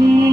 believe. Mm -hmm.